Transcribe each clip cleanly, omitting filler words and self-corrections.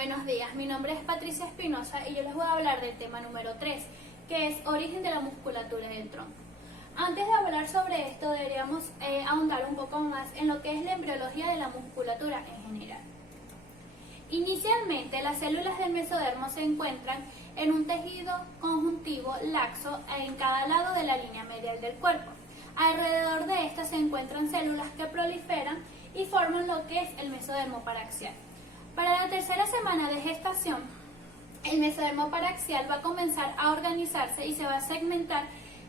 Buenos días, mi nombre es Patricia Espinosa y yo les voy a hablar del tema número 3, que es origen de la musculatura del tronco. Antes de hablar sobre esto, deberíamos ahondar un poco más en lo que es la embriología de la musculatura en general. Inicialmente, las células del mesodermo se encuentran en un tejido conjuntivo laxo en cada lado de la línea medial del cuerpo. Alrededor de estas se encuentran células que proliferan y forman lo que es el mesodermo paraxial. Para la tercera semana de gestación, el mesodermo paraxial va a comenzar a organizarse y se va a segmentar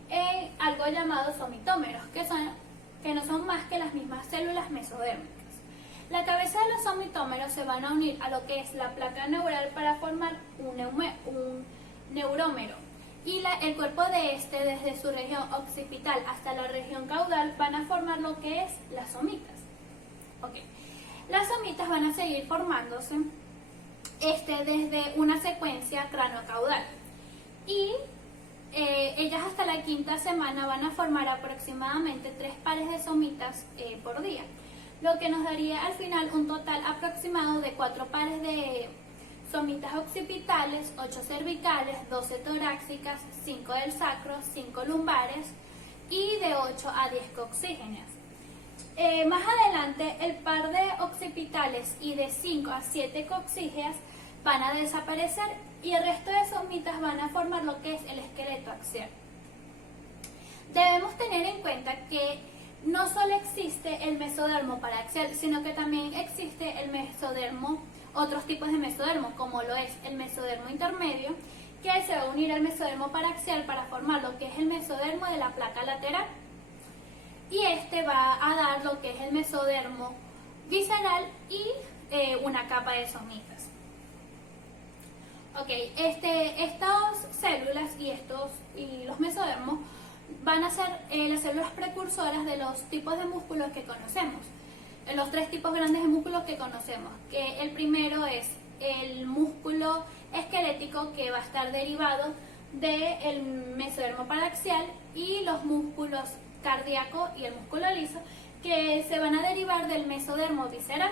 en algo llamado somitómeros, que no son más que las mismas células mesodérmicas. La cabeza de los somitómeros se van a unir a lo que es la placa neural para formar un neurómero. Y el cuerpo de este, desde su región occipital hasta la región caudal, van a formar lo que es las somitas. Las somitas van a seguir formándose desde una secuencia cráneo-caudal. Y ellas hasta la quinta semana van a formar aproximadamente 3 pares de somitas por día, lo que nos daría al final un total aproximado de 4 pares de somitas occipitales, 8 cervicales, 12 torácicas, 5 del sacro, 5 lumbares y de 8 a 10 coccígenes. Más adelante, el par de occipitales y de 5 a 7 coccígeas van a desaparecer y el resto de somitas van a formar lo que es el esqueleto axial. Debemos tener en cuenta que no solo existe el mesodermo paraxial, sino que también existe el mesodermo, otros tipos de mesodermo, como lo es el mesodermo intermedio, que se va a unir al mesodermo paraxial para formar lo que es el mesodermo de la placa lateral. Y este va a dar lo que es el mesodermo visceral y una capa de somitas. Estas células y los mesodermos van a ser las células precursoras de los tipos de músculos que conocemos. Los 3 tipos grandes de músculos que conocemos, que el primero es el músculo esquelético, que va a estar derivado del mesodermo paraxial, y los músculos cardíaco y el músculo liso, que se van a derivar del mesodermo visceral.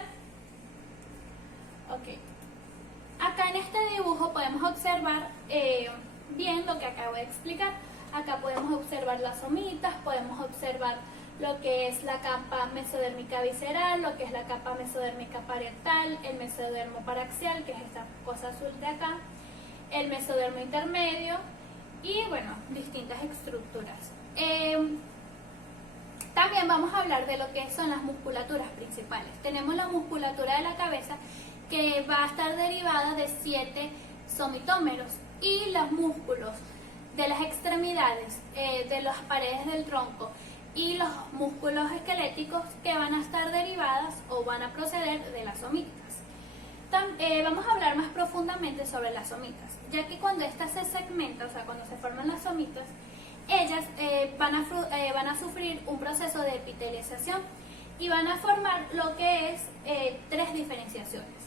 Acá en este dibujo podemos observar bien lo que acabo de explicar. Acá podemos observar las somitas, podemos observar lo que es la capa mesodérmica visceral, lo que es la capa mesodérmica parietal, el mesodermo paraxial, que es esta cosa azul de acá, el mesodermo intermedio y, bueno, distintas estructuras. También vamos a hablar de lo que son las musculaturas principales. Tenemos la musculatura de la cabeza, que va a estar derivada de 7 somitómeros, y los músculos de las extremidades, de las paredes del tronco, y los músculos esqueléticos, que van a estar derivadas o van a proceder de las somitas. Vamos a hablar más profundamente sobre las somitas, ya que cuando estas se segmentan, o sea, cuando se forman las somitas, ellas van a sufrir un proceso de epitelización y van a formar lo que es 3 diferenciaciones.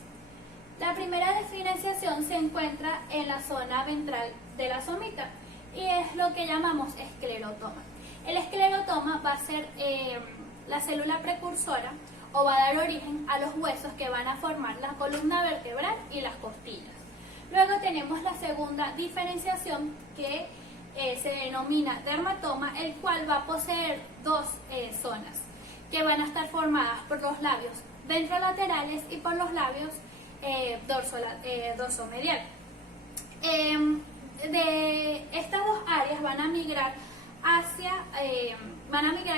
La primera diferenciación se encuentra en la zona ventral de la somita y es lo que llamamos esclerotoma. El esclerotoma va a ser la célula precursora, o va a dar origen a los huesos que van a formar la columna vertebral y las costillas. Luego tenemos la segunda diferenciación, que se denomina dermatoma, el cual va a poseer 2 zonas que van a estar formadas por los labios ventrolaterales y por los labios dorsomedial. De estas 2 áreas van a migrar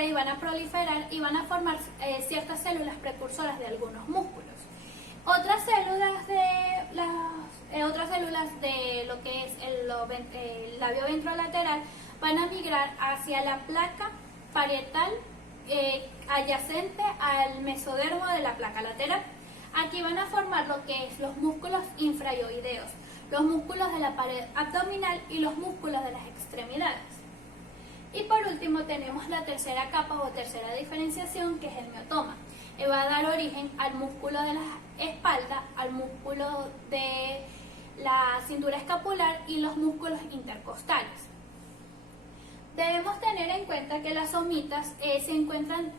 y van a proliferar y van a formar ciertas células precursoras de algunos músculos. Otras células de lo que es el labio ventrolateral van a migrar hacia la placa parietal adyacente al mesodermo de la placa lateral. Aquí van a formar lo que es los músculos infrayoideos, los músculos de la pared abdominal y los músculos de las extremidades. Y por último tenemos la tercera capa o tercera diferenciación, que es el miotoma. Va a dar origen al músculo de la espalda, al músculo de la cintura escapular y los músculos intercostales. Debemos tener en cuenta que las somitas se encuentran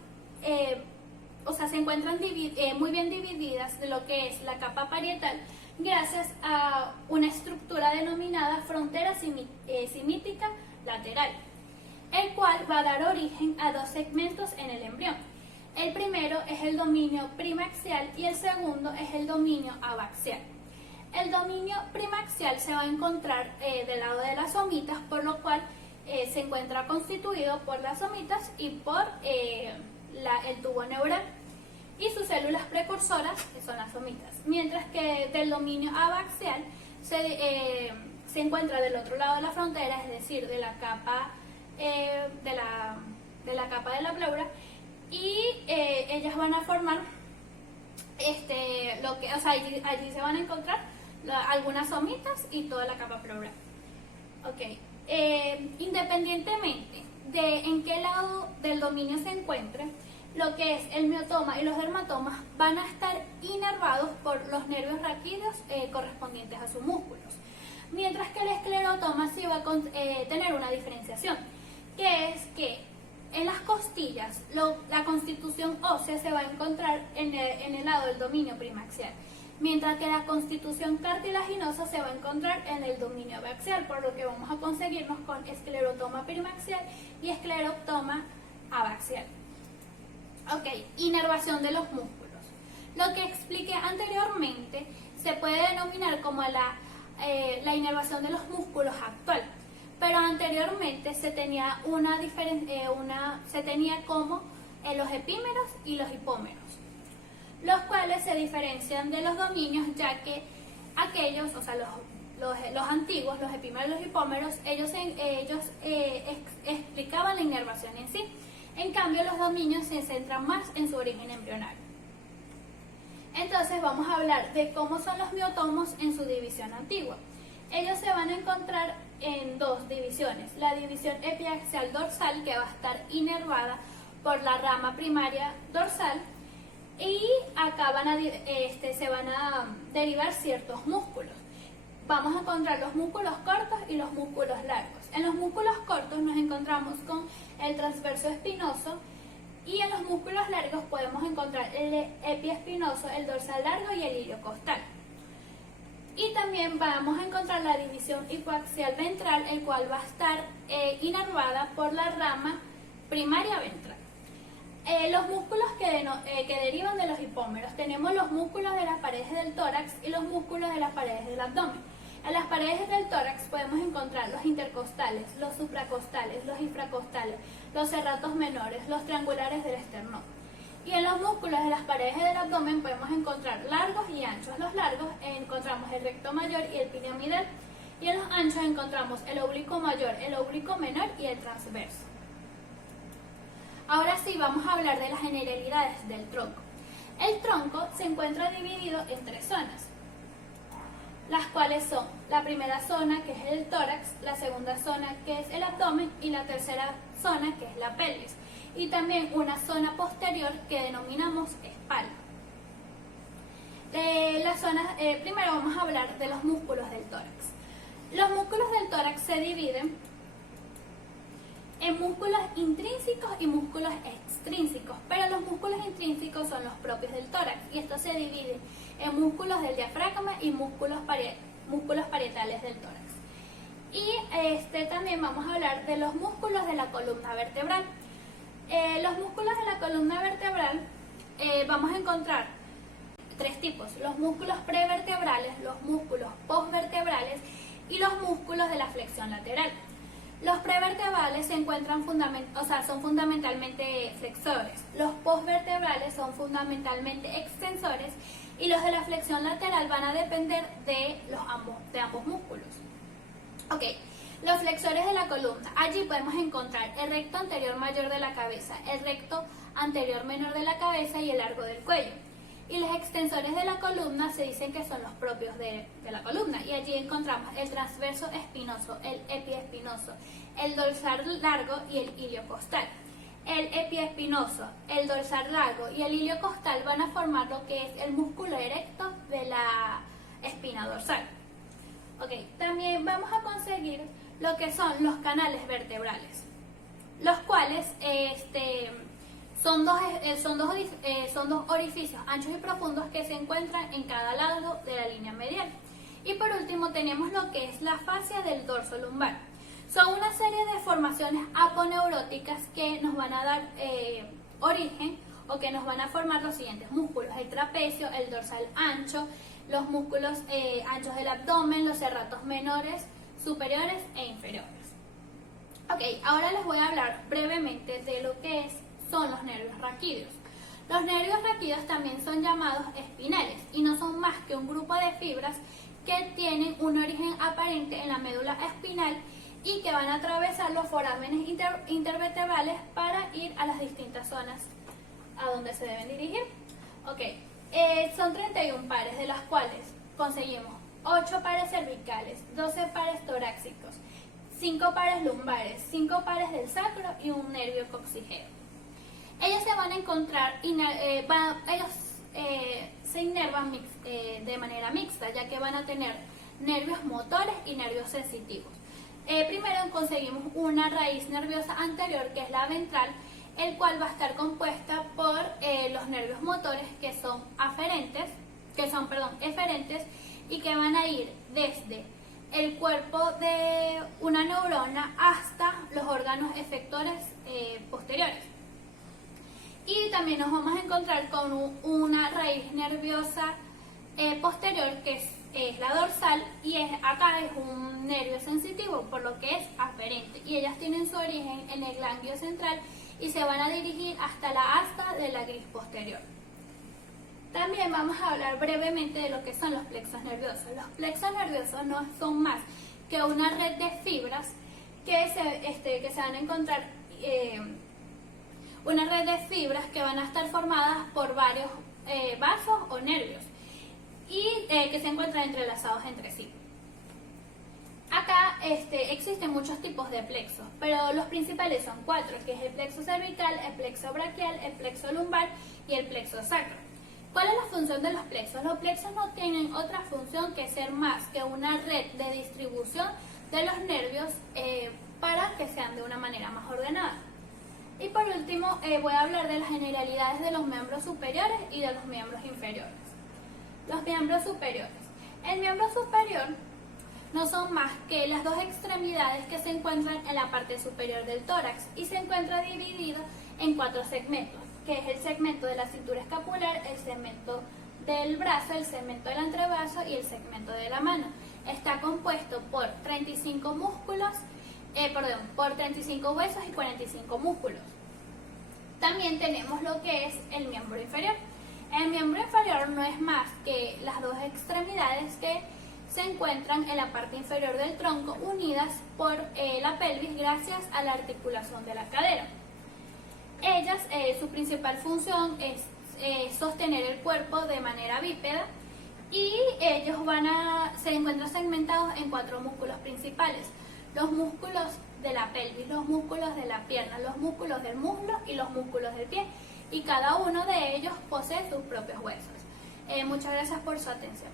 o sea, se encuentran muy bien divididas de lo que es la capa parietal gracias a una estructura denominada frontera simítica lateral, el cual va a dar origen a dos segmentos en el embrión. El primero es el dominio primaxial y el segundo es el dominio abaxial. El dominio primaxial se va a encontrar del lado de las somitas, por lo cual se encuentra constituido por las somitas y por el tubo neural y sus células precursoras, que son las somitas. Mientras que del dominio abaxial se encuentra del otro lado de la frontera, es decir, de la capa de la capa de la pleura, y ellas van a formar allí se van a encontrar algunas somitas y toda la capa pleural. Okay. Independientemente de en qué lado del dominio se encuentre, lo que es el miotoma y los dermatomas van a estar inervados por los nervios raquídeos correspondientes a sus músculos, mientras que el esclerotoma sí va a tener una diferenciación, que es que en las costillas la constitución ósea se va a encontrar en el lado del dominio primaxial, mientras que la constitución cartilaginosa se va a encontrar en el dominio abaxial, por lo que vamos a conseguirnos con esclerotoma primaxial y esclerotoma abaxial. Ok, inervación de los músculos. Lo que expliqué anteriormente se puede denominar como la inervación de los músculos actual, pero anteriormente se tenía se tenía como los epímeros y los hipómeros, los cuales se diferencian de los dominios, ya que aquellos, o sea, los antiguos, los epímeros y los hipómeros, ellos explicaban la inervación en sí. En cambio, los dominios se centran más en su origen embrionario. Entonces vamos a hablar de cómo son los miotomos en su división antigua. Ellos se van a encontrar en dos divisiones: la división epiaxial dorsal, que va a estar inervada por la rama primaria dorsal, y acá se van a derivar ciertos músculos. Vamos a encontrar los músculos cortos y los músculos largos. En los músculos cortos nos encontramos con el transverso espinoso, y en los músculos largos podemos encontrar el epiespinoso, el dorsal largo y el ilio costal. Y también vamos a encontrar la división hipoaxial ventral, el cual va a estar inervada por la rama primaria ventral. Los músculos que derivan de los hipómeros: tenemos los músculos de las paredes del tórax y los músculos de las paredes del abdomen. En las paredes del tórax podemos encontrar los intercostales, los supracostales, los infracostales, los serratos menores, los triangulares del esternón. Y en los músculos de las paredes del abdomen podemos encontrar largos y anchos. Los largos encontramos el recto mayor y el pineoidal, y en los anchos encontramos el oblicuo mayor, el oblicuo menor y el transverso. Ahora sí, vamos a hablar de las generalidades del tronco. El tronco se encuentra dividido en tres zonas, las cuales son la primera zona, que es el tórax, la segunda zona, que es el abdomen, y la tercera zona, que es la pelvis, y también una zona posterior que denominamos espalda. Primero vamos a hablar de los músculos del tórax. Los músculos del tórax se dividen en músculos intrínsecos y músculos extrínsecos, pero los músculos intrínsecos son los propios del tórax, y esto se divide en músculos del diafragma y músculos parietales del tórax. Y también vamos a hablar de los músculos de la columna vertebral. Los músculos de la columna vertebral vamos a encontrar tres tipos: los músculos prevertebrales, los músculos postvertebrales y los músculos de la flexión lateral. Los prevertebrales se encuentran son fundamentalmente flexores, los postvertebrales son fundamentalmente extensores, y los de la flexión lateral van a depender de ambos músculos. Ok, los flexores de la columna. Allí podemos encontrar el recto anterior mayor de la cabeza, el recto anterior menor de la cabeza y el largo del cuello. Y los extensores de la columna se dicen que son los propios de la columna, y allí encontramos el transverso espinoso, el epiespinoso, el dorsal largo y el ilio costal. El epiespinoso, el dorsal largo y el ilio costal van a formar lo que es el músculo erecto de la espina dorsal. Okay. También vamos a conseguir lo que son los canales vertebrales, los cuales Son dos orificios anchos y profundos que se encuentran en cada lado de la línea medial. Y por último tenemos lo que es la fascia del dorso lumbar. Son una serie de formaciones aponeuróticas que nos van a dar origen o que nos van a formar los siguientes músculos: el trapecio, el dorsal ancho, los músculos anchos del abdomen, los serratos menores, superiores e inferiores. Ok, ahora les voy a hablar brevemente de lo que son los nervios raquídeos. Los nervios raquídeos también son llamados espinales y no son más que un grupo de fibras que tienen un origen aparente en la médula espinal y que van a atravesar los forámenes intervertebrales para ir a las distintas zonas a donde se deben dirigir. Ok, son 31 pares, de las cuales conseguimos 8 pares cervicales, 12 pares torácicos, 5 pares lumbares, 5 pares del sacro y un nervio coxígeo. Ellos se van a encontrar, se inervan de manera mixta, ya que van a tener nervios motores y nervios sensitivos. Primero conseguimos una raíz nerviosa anterior, que es la ventral, el cual va a estar compuesta por los nervios motores que son eferentes y que van a ir desde el cuerpo de una neurona hasta los órganos efectores posteriores. Y también nos vamos a encontrar con una raíz nerviosa posterior, que es la dorsal, y acá es un nervio sensitivo, por lo que es aferente, y ellas tienen su origen en el ganglio central y se van a dirigir hasta la asta de la gris posterior. También vamos a hablar brevemente de lo que son los plexos nerviosos. Los plexos nerviosos no son más que una red de fibras que se van a encontrar, una red de fibras que van a estar formadas por varios vasos o nervios y que se encuentran entrelazados entre sí. Acá existen muchos tipos de plexos, pero los principales son 4, que es el plexo cervical, el plexo braquial, el plexo lumbar y el plexo sacro. ¿Cuál es la función de los plexos? Los plexos no tienen otra función que ser más que una red de distribución de los nervios para que sean de una manera más ordenada. Y por último voy a hablar de las generalidades de los miembros superiores y de los miembros inferiores. Los miembros superiores. El miembro superior no son más que las dos extremidades que se encuentran en la parte superior del tórax y se encuentra dividido en 4 segmentos, que es el segmento de la cintura escapular, el segmento del brazo, el segmento del antebrazo y el segmento de la mano. Está compuesto por 35 músculos, por 35 huesos y 45 músculos. También tenemos lo que es el miembro inferior. El miembro inferior no es más que las dos extremidades que se encuentran en la parte inferior del tronco, unidas por la pelvis gracias a la articulación de la cadera. Ellas, su principal función es sostener el cuerpo de manera bípeda, y ellos se encuentran segmentados en 4 músculos principales: los músculos de la pelvis, los músculos de la pierna, los músculos del muslo y los músculos del pie, y cada uno de ellos posee sus propios huesos. Muchas gracias por su atención.